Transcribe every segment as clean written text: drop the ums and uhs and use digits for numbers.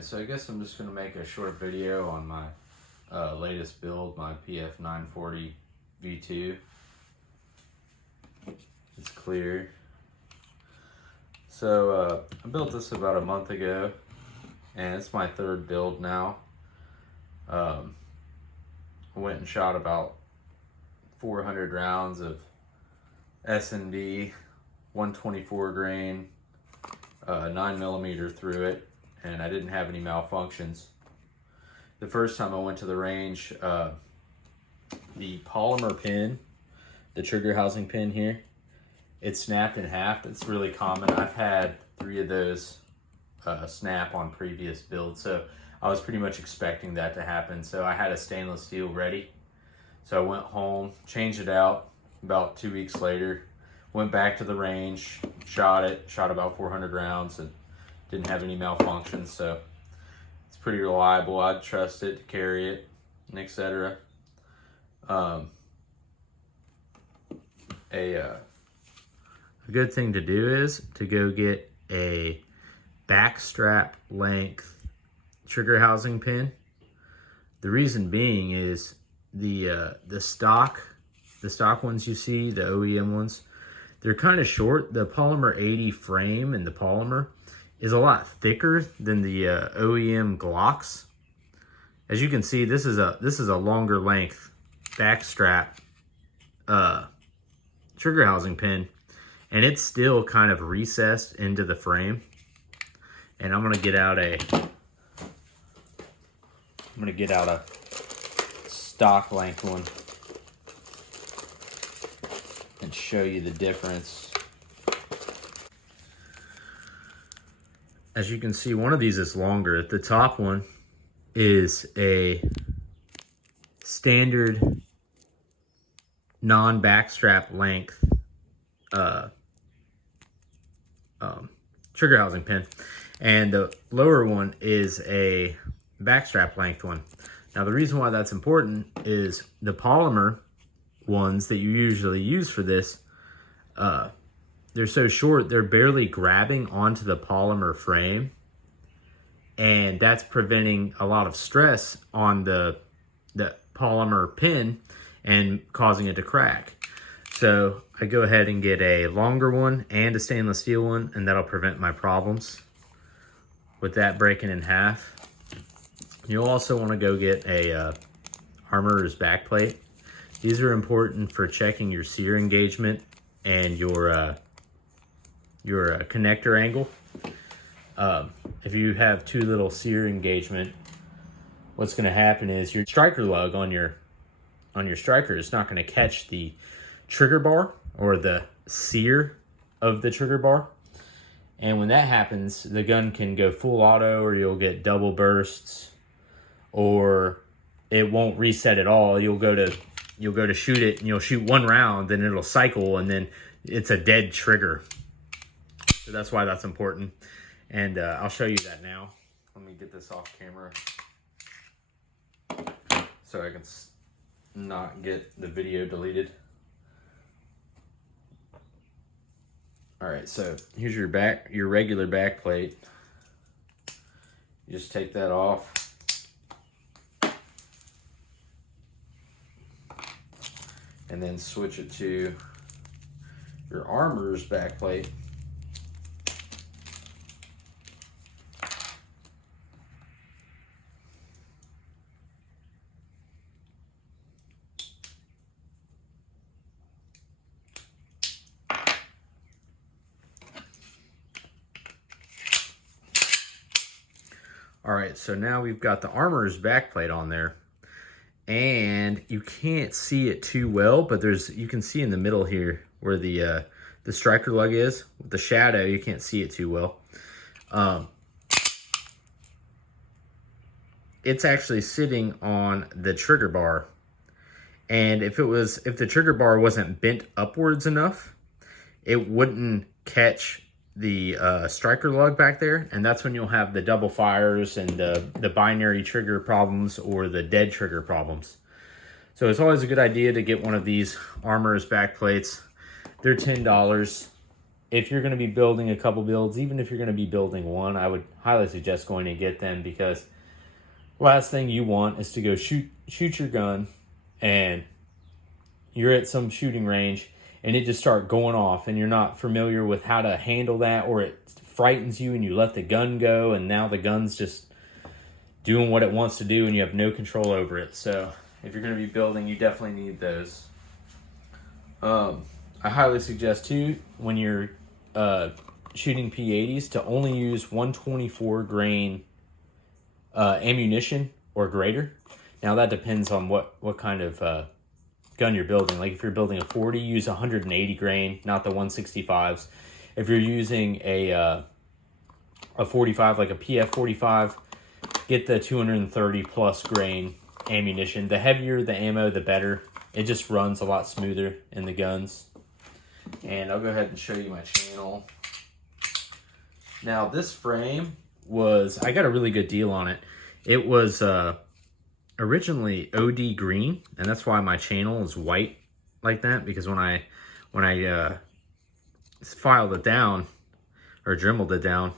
Alright, so I guess I'm just going to make a short video on my latest build, my PF940V2. It's clear. So I built this about a month ago, and it's my third build now. I went and shot about 400 rounds of S&D 124 grain 9mm through it, and I didn't have any malfunctions. The first time I went to the range, the polymer pin, the trigger housing pin here, it snapped in half. It's really common. I've had 3 of those snap on previous builds, so I was pretty much expecting that to happen. So I had a stainless steel ready. So I went home, changed it out. About 2 weeks later, went back to the range, shot about 400 rounds, and didn't have any malfunctions. So it's pretty reliable. I'd trust it to carry it, and etc. A good thing to do is to go get a backstrap length trigger housing pin. The reason being is the stock ones you see, the OEM ones, they're kind of short. The Polymer80 frame and the polymer is a lot thicker than the OEM Glocks. As you can see, this is a longer length backstrap trigger housing pin, and it's still kind of recessed into the frame. And I'm gonna get out a stock length one and show you the difference. As you can see, one of these is longer. The top one is a standard non-backstrap length trigger housing pin, and the lower one is a backstrap length one. Now the reason why that's important is the polymer ones that you usually use for this, they're so short, they're barely grabbing onto the polymer frame, and that's preventing a lot of stress on the polymer pin and causing it to crack. So I go ahead and get a longer one and a stainless steel one, and that'll prevent my problems with that breaking in half. You'll also want to go get a armorer's backplate. These are important for checking your sear engagement and your connector angle. If you have too little sear engagement, what's going to happen is your striker lug on your striker is not going to catch the trigger bar or the sear of the trigger bar. And when that happens, the gun can go full auto, or you'll get double bursts, or it won't reset at all. You'll go to shoot it, and you'll shoot one round, then it'll cycle, and then it's a dead trigger. So that's why that's important. And I'll show you that now. Let me get this off camera so I can not get the video deleted. All right, so here's your regular back plate. You just take that off. And then switch it to your armorer's back plate. All right, so now we've got the armorer's backplate on there, and you can't see it too well, but you can see in the middle here where the striker lug is. With the shadow, you can't see it too well. It's actually sitting on the trigger bar, and if the trigger bar wasn't bent upwards enough, it wouldn't catch the striker lug back there, and that's when you'll have the double fires and the binary trigger problems or the dead trigger problems. So it's always a good idea to get one of these armorer's back plates. They're $10. if you're going to be building a couple builds, even if you're going to be building one, I would highly suggest going to get them, because last thing you want is to go shoot your gun and you're at some shooting range and it just start going off and you're not familiar with how to handle that, or it frightens you and you let the gun go and now the gun's just doing what it wants to do and you have no control over it. So if you're going to be building, you definitely need those. I highly suggest too, when you're shooting P80s, to only use 124 grain ammunition or greater. Now that depends on what kind of gun you're building. Like if you're building a 40, use 180 grain, not the 165s. If you're using a 45, like a PF45, get the 230 plus grain ammunition. The heavier the ammo, the better. It just runs a lot smoother in the guns. And I'll go ahead and show you my channel. Now this frame I got a really good deal on it. It was originally OD green, and that's why my channel is white like that, because when I filed it down or dremeled it down,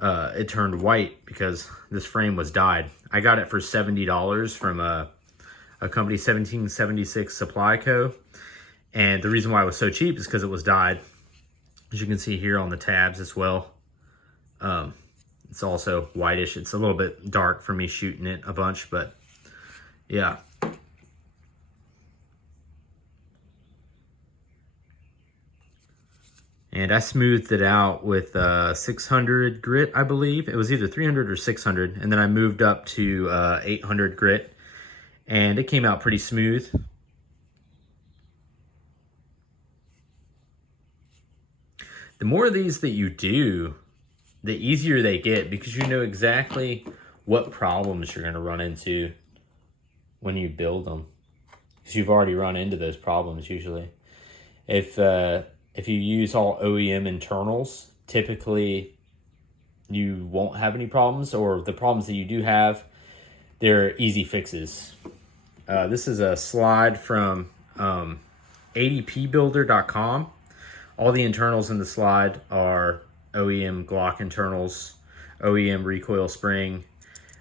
it turned white because this frame was dyed. I got it for $70 from a company, 1776 Supply Co. And the reason why it was so cheap is because it was dyed. As you can see here on the tabs as well. It's also whitish. It's a little bit dark for me shooting it a bunch, but yeah. And I smoothed it out with 600 grit, I believe. It was either 300 or 600, and then I moved up to 800 grit, and it came out pretty smooth. The more of these that you do, the easier they get, because you know exactly what problems you're going to run into when you build them, because you've already run into those problems usually. If you use all OEM internals, typically you won't have any problems, or the problems that you do have, they're easy fixes. This is a slide from 80pbuilder.com. All the internals in the slide are OEM Glock internals, OEM recoil spring.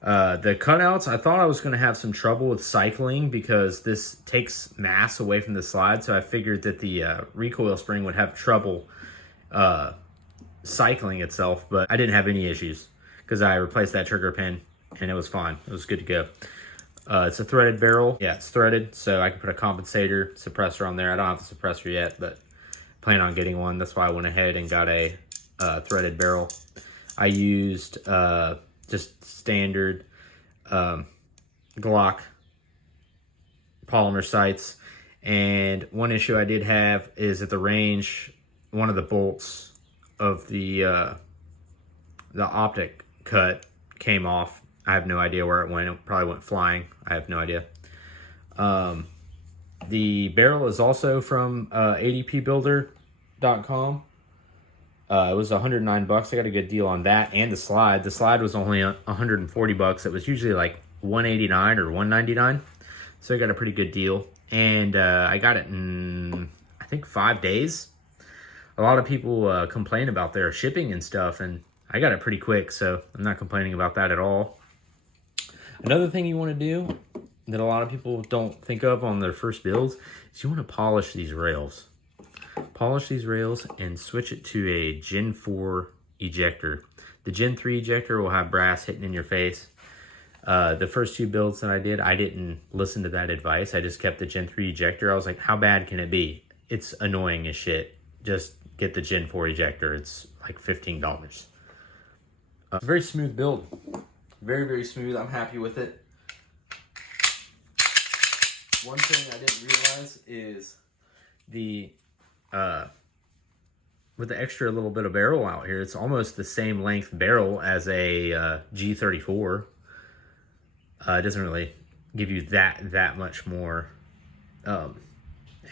The cutouts, I thought I was going to have some trouble with cycling because this takes mass away from the slide, so I figured that the recoil spring would have trouble cycling itself, but I didn't have any issues because I replaced that trigger pin and it was fine. It was good to go. It's a threaded barrel. Yeah, it's threaded, so I can put a compensator suppressor on there. I don't have the suppressor yet, but plan on getting one. That's why I went ahead and got a threaded barrel. I used just standard Glock polymer sights, and one issue I did have is at the range, one of the bolts of the optic cut came off. I have no idea where it went. It probably went flying. I have no idea. The barrel is also from 80pbuilder.com. It was 109 bucks. I got a good deal on that and the slide. The slide was only 140 bucks. It was usually like 189 or 199. So I got a pretty good deal. And I got it in, I think, 5 days. A lot of people complain about their shipping and stuff, and I got it pretty quick, so I'm not complaining about that at all. Another thing you want to do that a lot of people don't think of on their first builds is you want to polish these rails. Polish these rails and switch it to a Gen 4 ejector. The Gen 3 ejector will have brass hitting in your face. The first 2 builds that I did, I didn't listen to that advice. I just kept the Gen 3 ejector. I was like, how bad can it be? It's annoying as shit. Just get the Gen 4 ejector. It's like $15. It's a very smooth build. Very, very smooth. I'm happy with it. One thing I didn't realize is with the extra little bit of barrel out here, it's almost the same length barrel as a G34. It doesn't really give you that much more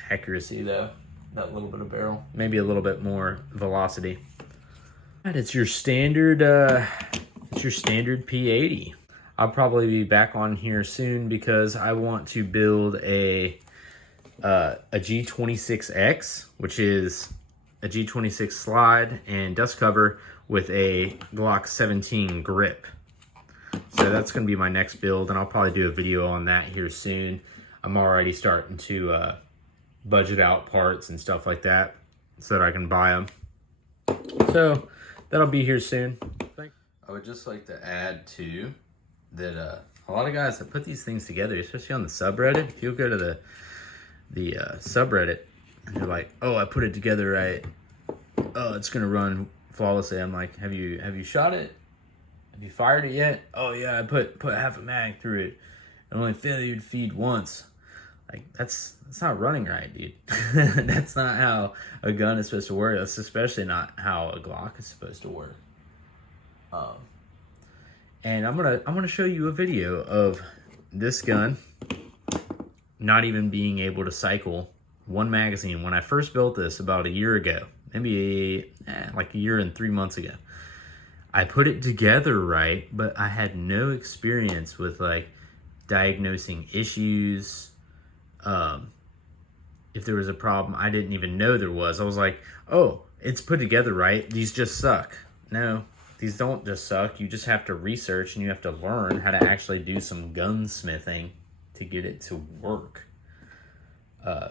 accuracy though. That little bit of barrel, maybe a little bit more velocity. And it's your standard P80. I'll probably be back on here soon because I want to build a G26X, which is a G26 slide and dust cover with a Glock 17 grip. So that's going to be my next build, and I'll probably do a video on that here soon. I'm already starting to budget out parts and stuff like that so that I can buy them. So that'll be here soon. I would just like to add too that a lot of guys that put these things together, especially on the subreddit, if you go to the subreddit and they're like, oh, I put it together right, oh, it's gonna run flawlessly. I'm like, have you shot it? Have you fired it yet? Oh yeah, I put half a mag through it. It only failure to feed once. Like, that's not running right, dude. That's not how a gun is supposed to work. That's especially not how a Glock is supposed to work. And I'm gonna show you a video of this gun not even being able to cycle one magazine. When I first built this about a year ago, maybe like a year and 3 months ago, I put it together right, but I had no experience with like diagnosing issues. If there was a problem I didn't even know there was, I was like, oh, it's put together right, these just suck. No, these don't just suck. You just have to research and you have to learn how to actually do some gunsmithing to get it to work.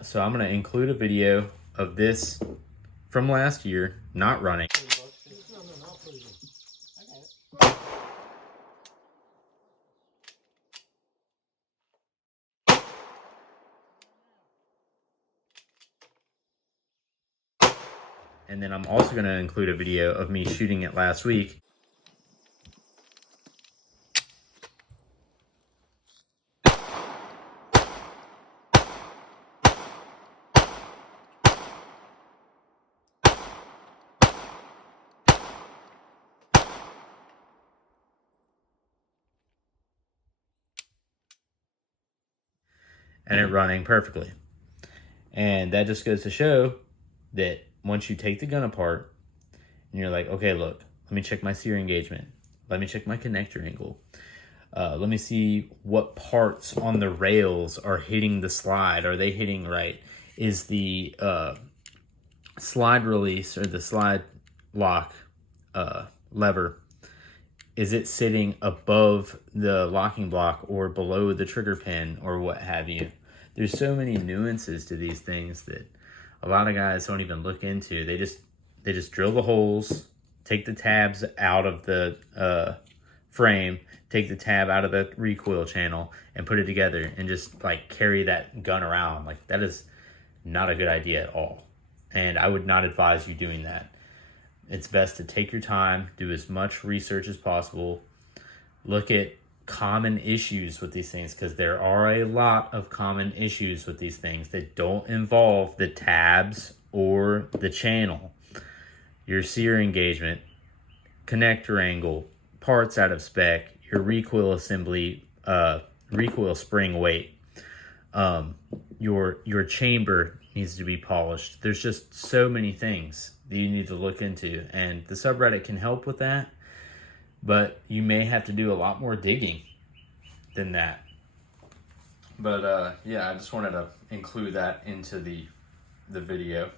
So I'm gonna include a video of this from last year, not running. And then I'm also going to include a video of me shooting it last week. And it running perfectly. And that just goes to show that once you take the gun apart and you're like, okay, look, let me check my sear engagement. Let me check my connector angle. Let me see what parts on the rails are hitting the slide. Are they hitting right? Is the slide release or the slide lock lever, is it sitting above the locking block or below the trigger pin or what have you? There's so many nuances to these things that a lot of guys don't even look into. They just drill the holes, take the tabs out of the frame, take the tab out of the recoil channel and put it together and just like carry that gun around. Like, that is not a good idea at all. And I would not advise you doing that. It's best to take your time, do as much research as possible, look at common issues with these things, because there are a lot of common issues with these things that don't involve the tabs or the channel. Your sear engagement, connector angle, parts out of spec, your recoil assembly, recoil spring weight, your chamber needs to be polished. There's just so many things that you need to look into, and the subreddit can help with that, but you may have to do a lot more digging than that. But yeah, I just wanted to include that into the video.